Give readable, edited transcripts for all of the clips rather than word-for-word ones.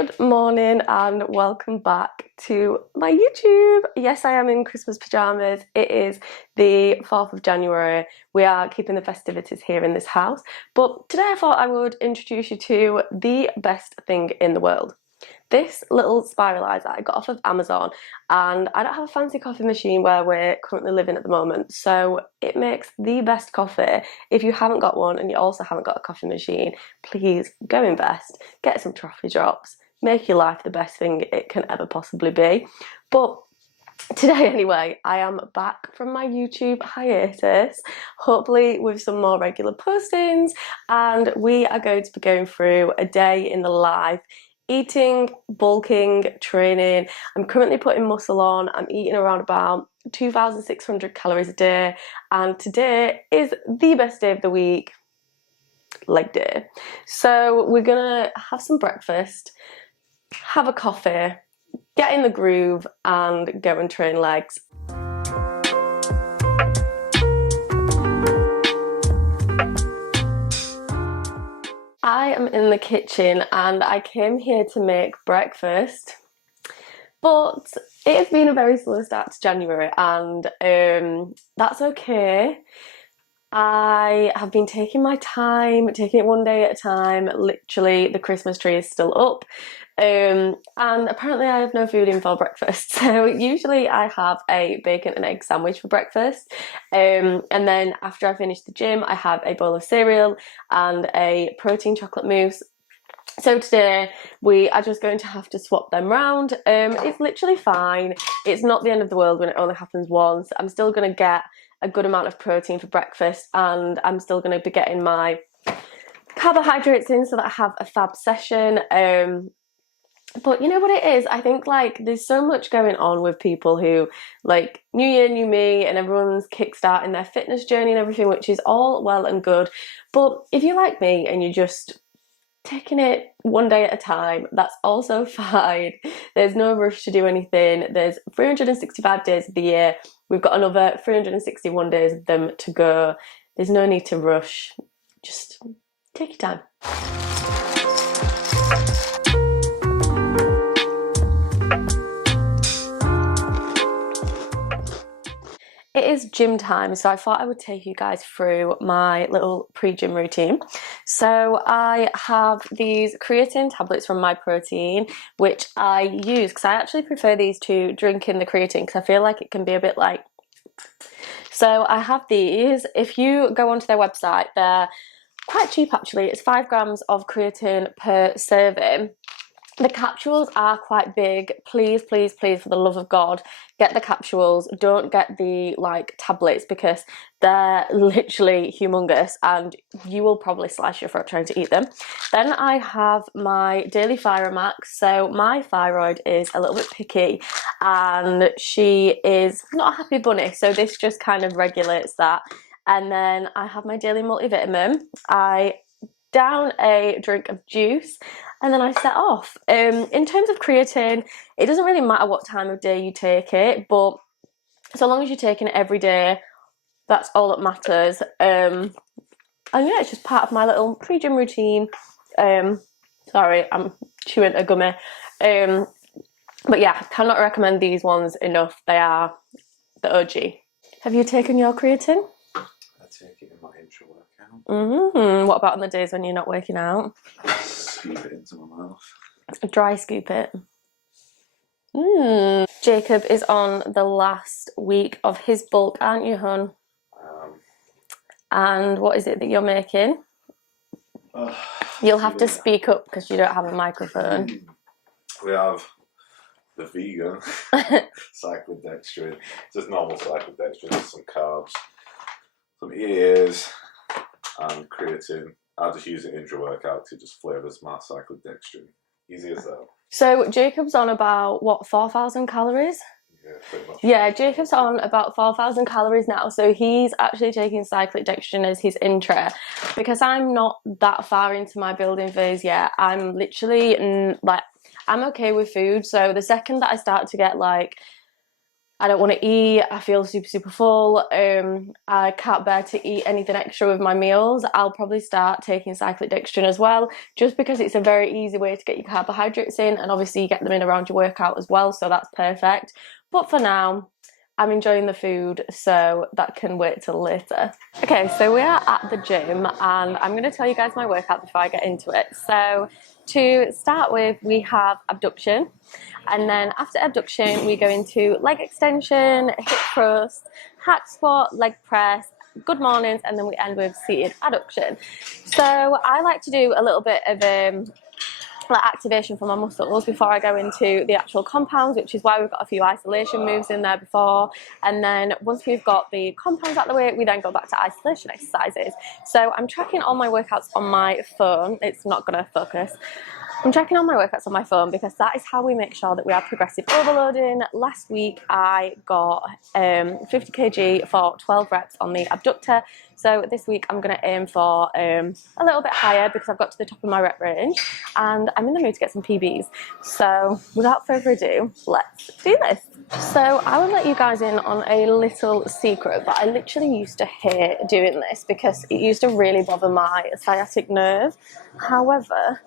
Good morning and welcome back to my YouTube. Yes, I am in Christmas pyjamas. It is the 4th of January. We are keeping the festivities here in this house. But today I thought I would introduce you to the best thing in the world. This little spiralizer I got off of Amazon, and I don't have a fancy coffee machine where we're currently living at the moment, so it makes the best coffee. If you haven't got one and you also haven't got a coffee machine, please go invest, get some toffee drops, make your life the best thing it can ever possibly be. But today anyway, I am back from my YouTube hiatus, hopefully with some more regular postings, and we are going to be going through a day in the life. Eating, bulking, training. I'm currently putting muscle on. I'm eating around about 2,600 calories a day, and today is the best day of the week, leg day. So we're gonna have some breakfast, have a coffee, get in the groove and go and train legs. I am in the kitchen and I came here to make breakfast, but it has been a very slow start to January, and that's okay. I have been taking my time, taking it one day at a time. Literally, the Christmas tree is still up. And apparently I have no food in for breakfast. So usually I have a bacon and egg sandwich for breakfast. And then after I finish the gym, I have a bowl of cereal and a protein chocolate mousse. So today we are just going to have to swap them round. It's literally fine. It's not the end of the world when it only happens once. I'm still going to get a good amount of protein for breakfast, and I'm still going to be getting my carbohydrates in so that I have a fab session. But you know what it is? I think like there's so much going on with people who like new year, new me, and everyone's kickstarting their fitness journey and everything, which is all well and good. But if you're like me and you're just taking it one day at a time, that's also fine. There's no rush to do anything. There's 365 days of the year. We've got another 361 days of them to go. There's no need to rush. Just take your time. It is gym time, so I thought I would take you guys through my little pre-gym routine. So I have these creatine tablets from My Protein, which I use because I actually prefer these to drinking the creatine because I feel like it can be a bit like... So I have these. If you go onto their website, they're quite cheap actually. It's 5 grams of creatine per serving. The capsules are quite big. Please, please, please, for the love of God, get the capsules. Don't get the like tablets because they're literally humongous and you will probably slice your throat trying to eat them. Then I have my daily Thyromax. So my thyroid is a little bit picky and she is not a happy bunny. So this just kind of regulates that. And then I have my daily multivitamin. I down a drink of juice and then I set off. In terms of creatine, it doesn't really matter what time of day you take it, but so long as you're taking it every day, that's all that matters. And yeah, it's just part of my little pre-gym routine. Sorry, I'm chewing a gummy. But yeah, cannot recommend these ones enough. They are the OG. Have you taken your creatine? I take it in my intra workout. What about on the days when you're not working out? Scoop it into my mouth. Dry scoop it. Jacob is on the last week of his bulk, aren't you, hon? And what is it that you're making? You'll have to speak up because you don't have a microphone. We have the vegan cyclodextrin, just normal cyclodextrin, some carbs, some ears, and creatine. I'll just use it intra-workout to just flavours my cyclodextrin. Easy as that. So Jacob's on about, what, 4,000 calories? Yeah, pretty much. Yeah, Jacob's on about 4,000 calories now, so he's actually taking cyclodextrin as his intra because I'm not that far into my building phase yet. I'm literally, like, I'm okay with food, so the second that I start to get, like, I don't want to eat, I feel super full, I can't bear to eat anything extra with my meals, I'll probably start taking cyclodextrin as well, just because it's a very easy way to get your carbohydrates in, and obviously you get them in around your workout as well, so that's perfect. But for now, I'm enjoying the food, so that can wait till later. Okay, so we are at the gym and I'm going to tell you guys my workout before I get into it. So to start with, we have abduction, and then after abduction we go into leg extension, hip thrust, hack squat, leg press, good mornings, and then we end with seated adduction. So I like to do a little bit of like activation for my muscles before I go into the actual compounds, which is why we've got a few isolation moves in there before, and then once we've got the compounds out of the way, we then go back to isolation exercises. So I'm tracking all my workouts on my phone. It's not going to focus. I'm checking on my workouts on my phone because that is how we make sure that we are progressive overloading. Last week I got 50 kg for 12 reps on the abductor. So this week I'm going to aim for a little bit higher because I've got to the top of my rep range and I'm in the mood to get some PBs. So without further ado, let's do this. So I will let you guys in on a little secret, but I literally used to hate doing this because it used to really bother my sciatic nerve. However,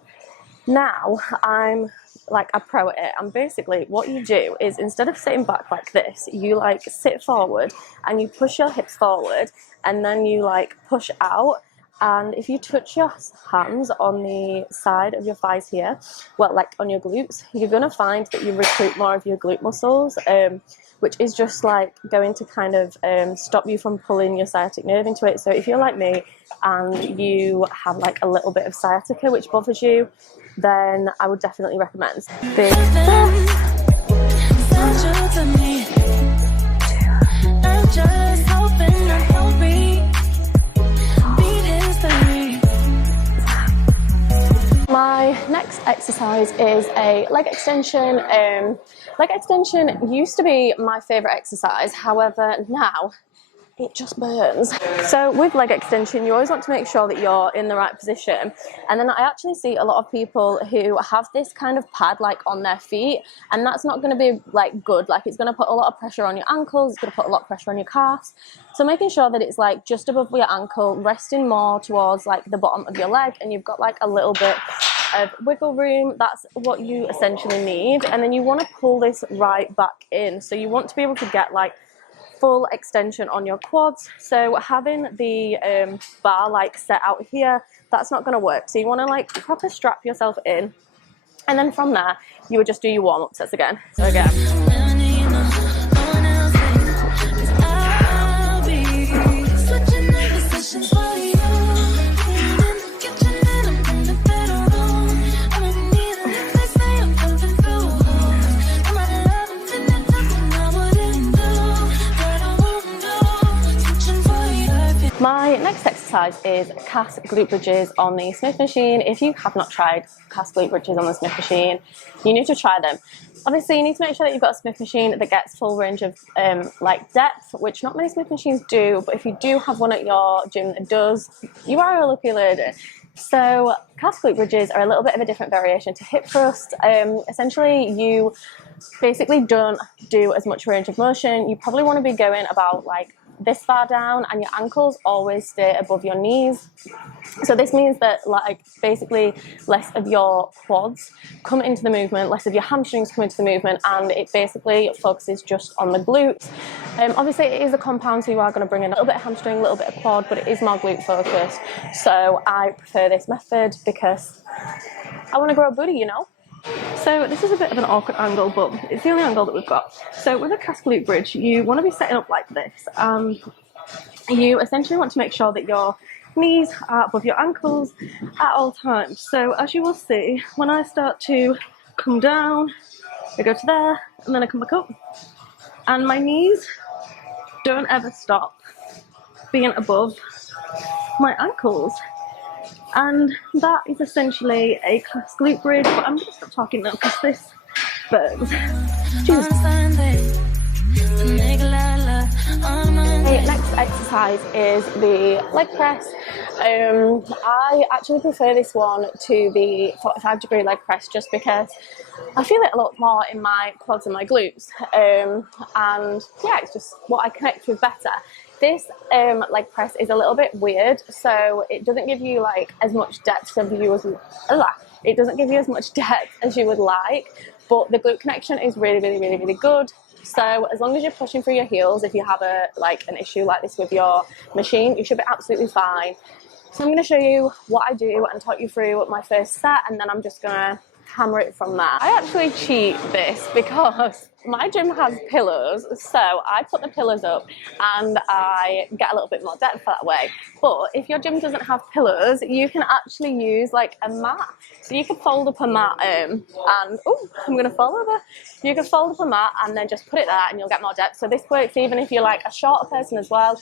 now I'm like a pro at it, and basically what you do is, instead of sitting back like this, you like sit forward and you push your hips forward and then you like push out, and if you touch your hands on the side of your thighs here, well, like on your glutes, you're gonna find that you recruit more of your glute muscles, which is just like going to kind of stop you from pulling your sciatic nerve into it. So if you're like me and you have like a little bit of sciatica which bothers you, then I would definitely recommend this. My next exercise is a leg extension. Leg extension used to be my favourite exercise, however now it just burns. So with leg extension, you always want to make sure that you're in the right position, and then I actually see a lot of people who have this kind of pad like on their feet, and that's not going to be like good. Like, it's going to put a lot of pressure on your ankles, it's going to put a lot of pressure on your calves. So making sure that it's like just above your ankle, resting more towards like the bottom of your leg, and you've got like a little bit of wiggle room, that's what you essentially need. And then you want to pull this right back in, so you want to be able to get like full extension on your quads. So having the bar like set out here, that's not going to work. So you want to like proper strap yourself in, and then from there you would just do your warm-up sets again. So again, my next exercise is calf glute bridges on the Smith machine. If you have not tried calf glute bridges on the Smith machine, you need to try them. Obviously, you need to make sure that you've got a Smith machine that gets full range of like depth, which not many Smith machines do, but if you do have one at your gym that does, you are a lucky lady. So calf glute bridges are a little bit of a different variation to hip thrust. Essentially, you basically don't do as much range of motion. You probably want to be going about like this far down, and your ankles always stay above your knees. So this means that like basically less of your quads come into the movement, less of your hamstrings come into the movement, and it basically focuses just on the glutes. Obviously it is a compound, so you are going to bring in a little bit of hamstring, a little bit of quad, but it is more glute focused. So I prefer this method because I want to grow a booty, you know. So this is a bit of an awkward angle, but it's the only angle that we've got. So with a calf glute bridge, you want to be setting up like this. You essentially want to make sure that your knees are above your ankles at all times. So as you will see, when I start to come down, I go to there, and then I come back up. And my knees don't ever stop being above my ankles. And that is essentially a calf glute bridge, but I'm going to stop talking now because this burns. Jesus. The next exercise is the leg press, I actually prefer this one to the 45-degree leg press just because I feel it a lot more in my quads and my glutes, and yeah, it's just what I connect with better. This leg press is a little bit weird, so it doesn't give you like as much depth as you would. It doesn't give you as much depth as you would like, but the glute connection is really good. So as long as you're pushing through your heels, if you have an issue like this with your machine, you should be absolutely fine. So I'm going to show you what I do and talk you through my first set, and then I'm just going to hammer it from there. I actually cheat this because my gym has pillars, so I put the pillars up and I get a little bit more depth that way. But if your gym doesn't have pillars, you can actually use like a mat. So you could fold up a mat and, oh, I'm going to fall over. You can fold up a mat and then just put it there and you'll get more depth. So this works even if you're like a shorter person as well.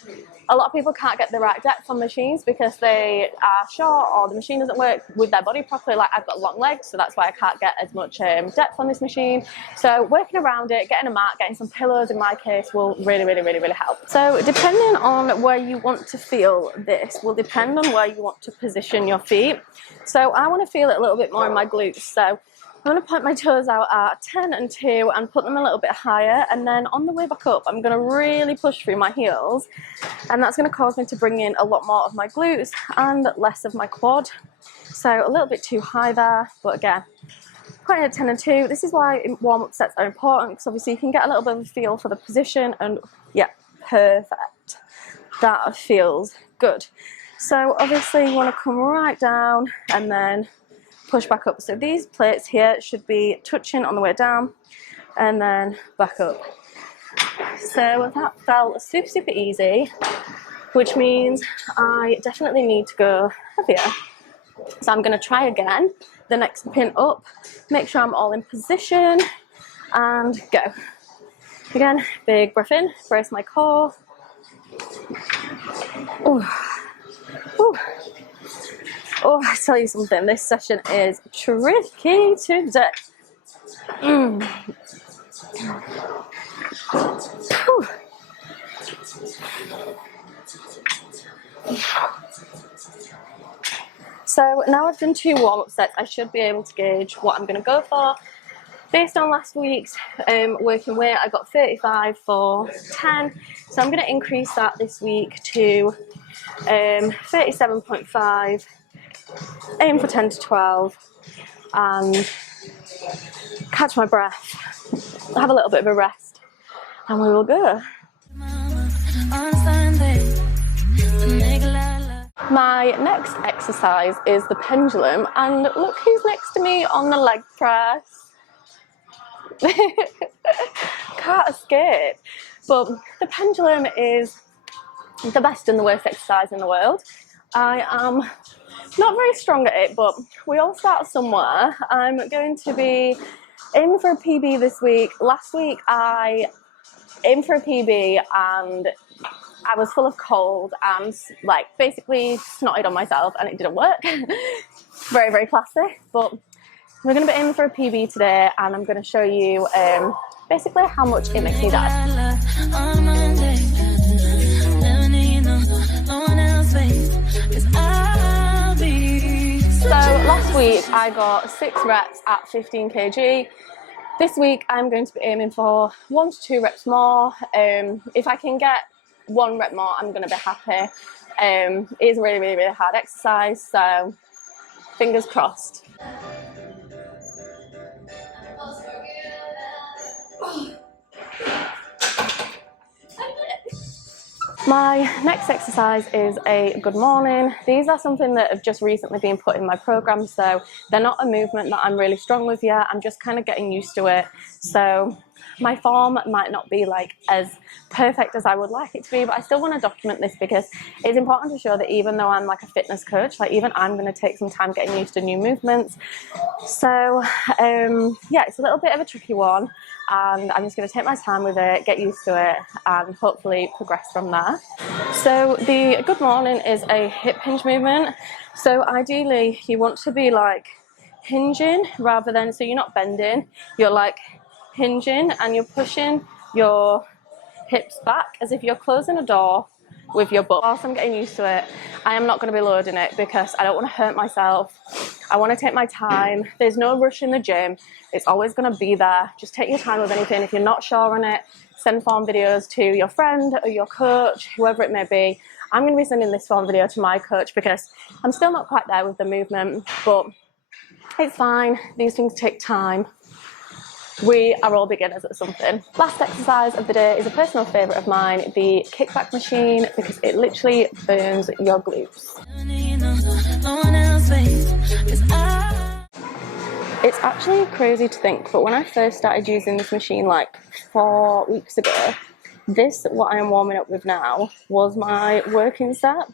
A lot of people can't get the right depth on machines because they are short or the machine doesn't work with their body properly. Like I've got long legs, so that's why I can't get as much depth on this machine. So working around it, getting a mat, getting some pillows in my case will really help. So depending on where you want to feel this will depend on where you want to position your feet. So I want to feel it a little bit more in my glutes. So I'm going to point my toes out at 10 and 2 and put them a little bit higher, and then on the way back up I'm going to really push through my heels, and that's going to cause me to bring in a lot more of my glutes and less of my quad. So a little bit too high there, but again, pointing at 10 and 2. This is why warm-up sets are important, because obviously you can get a little bit of a feel for the position, and yeah, perfect. That feels good. So obviously you want to come right down and then push back up. So these plates here should be touching on the way down and then back up. So that felt super easy, which means I definitely need to go heavier. So I'm going to try again, the next pin up, make sure I'm all in position and go. Again, big breath in, brace my core. Ooh. Ooh. Oh, I tell you something, this session is tricky today. So now I've done 2 warm-up sets, I should be able to gauge what I'm going to go for. Based on last week's working weight, I got 35 for 10, so I'm going to increase that this week to 37.5. Aim for 10 to 12 and catch my breath, have a little bit of a rest, and we will go. My next exercise is the pendulum, and look who's next to me on the leg press. Can't escape. But the pendulum is the best and the worst exercise in the world. I am not very strong at it, but we all start somewhere. I'm going to be aiming for a PB this week. Last week I aimed for a PB and I was full of cold and like basically snotted on myself and it didn't work. Very classy, but we're going to be aiming for a PB today, and I'm going to show you basically how much it makes me dance. So last week I got 6 reps at 15 kg. This week I'm going to be aiming for 1 to 2 reps more. If I can get 1 rep more, I'm going to be happy. It is a really hard exercise, so fingers crossed. My next exercise is a good morning. These are something that have just recently been put in my program, so they're not a movement that I'm really strong with yet. I'm just kind of getting used to it. So my form might not be like as perfect as I would like it to be, but I still want to document this because it's important to show that even though I'm like a fitness coach, like even I'm going to take some time getting used to new movements. So yeah, it's a little bit of a tricky one, and I'm just going to take my time with it, get used to it, and hopefully progress from there. So the good morning is a hip hinge movement. So ideally you want to be like hinging rather than, so you're not bending, you're like hinging and you're pushing your hips back as if you're closing a door with your butt. Whilst I'm getting used to it, I am not going to be loading it because I don't want to hurt myself. I want to take my time. There's no rush in the gym. It's always going to be there. Just take your time with anything. If you're not sure on it, send form videos to your friend or your coach, whoever it may be. I'm going to be sending this form video to my coach because I'm still not quite there with the movement, but it's fine. These things take time. We are all beginners at something. Last exercise of the day is a personal favourite of mine, the kickback machine, because it literally burns your glutes. It's actually crazy to think, but when I first started using this machine like 4 weeks ago, this, what I am warming up with now, was my working set.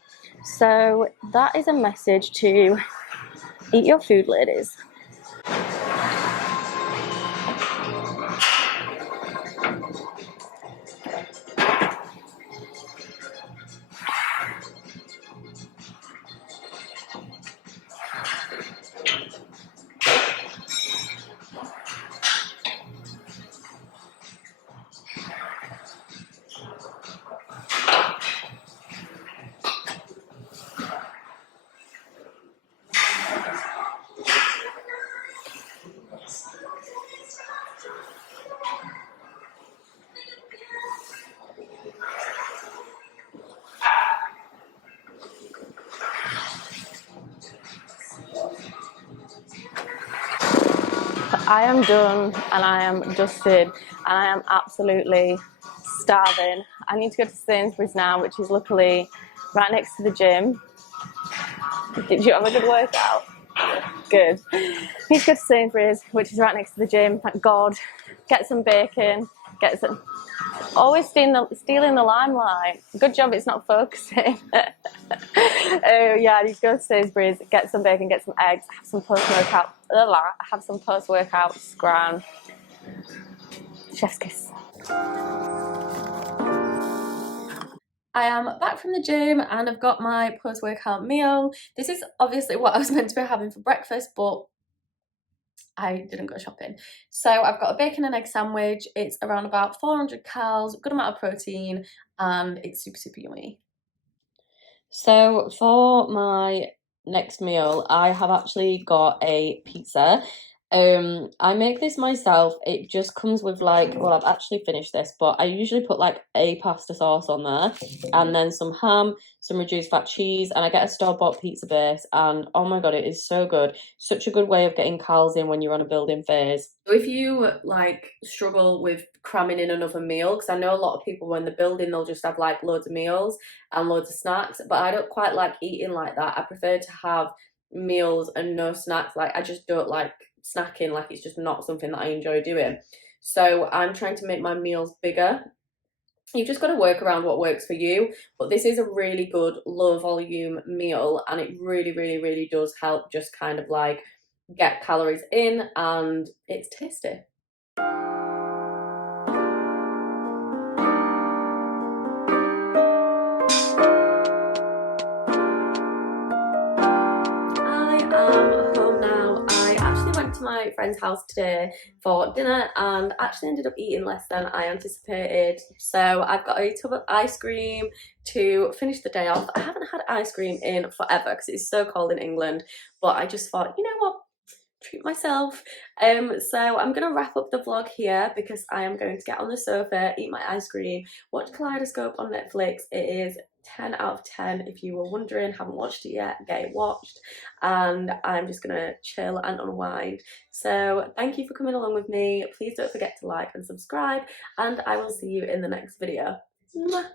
So that is a message to eat your food, ladies. I am done and I am dusted and I am absolutely starving. I need to go to Sainsbury's now, which is luckily right next to the gym. Did you have a good workout? Good. Need to go to Sainsbury's, which is right next to the gym, thank God. Get some bacon, get some... Always stealing the limelight. Good job it's not focusing. Yeah, I need to go to Sainsbury's, get some bacon, get some eggs, have some post-workout scran. Chef's kiss. I am back from the gym and I've got my post-workout meal. This is obviously what I was meant to be having for breakfast, but I didn't go shopping. So I've got a bacon and egg sandwich. It's around about 400 calories, good amount of protein, and it's super, super yummy. So for my next meal, I have actually got a pizza. I make this myself. It just comes with like, well, I've actually finished this, but I usually put like a pasta sauce on there and then some ham, some reduced fat cheese, and I get a store-bought pizza base, and oh my God, it is so good. Such a good way of getting calories in when you're on a building phase. So if you like struggle with cramming in another meal, because I know a lot of people when they're building, they'll just have like loads of meals and loads of snacks, but I don't quite like eating like that. I prefer to have meals and no snacks. Like I just don't like snacking, like it's just not something that I enjoy doing. So I'm trying to make my meals bigger. You've just got to work around what works for you, but this is a really good low volume meal and it really, really, really does help just kind of like get calories in, and it's tasty. To my friend's house today for dinner and actually ended up eating less than I anticipated. So I've got a tub of ice cream to finish the day off. I haven't had ice cream in forever because it's so cold in England, but I just thought, you know what, treat myself. So I'm gonna wrap up the vlog here because I am going to get on the sofa, eat my ice cream, watch Kaleidoscope on Netflix. It is 10 out of 10 if you were wondering, haven't watched it yet, get it watched, and I'm just gonna chill and unwind. So thank you for coming along with me. Please don't forget to like and subscribe, and I will see you in the next video. Mwah.